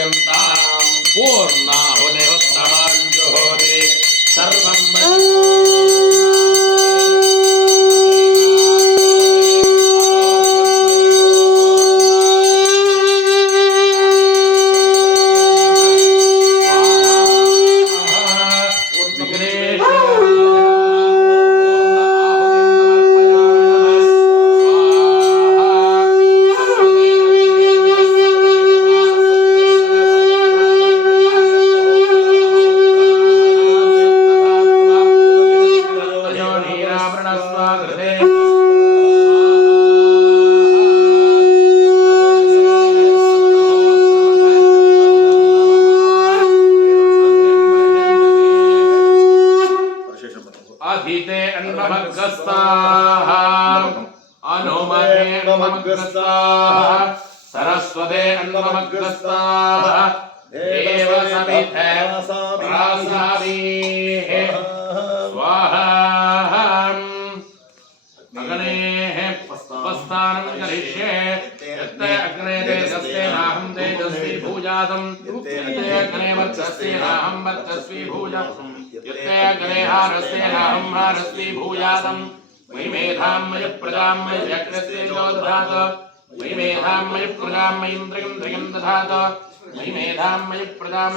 पूर्णाहुतिरुत्तमाञ्जुहोति सर्वं अधीते अन्नमग्गस्ताः अनुमते अन्नमग्गस्ताः सरस्वते अन्नमग्गस्ताः देव समिते प्रासादीः स्वाहा अग्नेः उपस्थानं करिष्ये यत्ते अग्ने तेजस्ते नाहं तेजस्वी भूजातं यत्ते अग्ने वर्चस्वे नाहं वर्चस्वी भूजातं यत्ते अग्ने हारस्ते नाहं हारस्वी भूयातं मयि मेधां मयि प्रजां मयि व्यक्तिस्ते जो दधात मयि मेधां मयि प्रजां मयि इन्द्रियं दधात मयि मेधां मयि प्रजां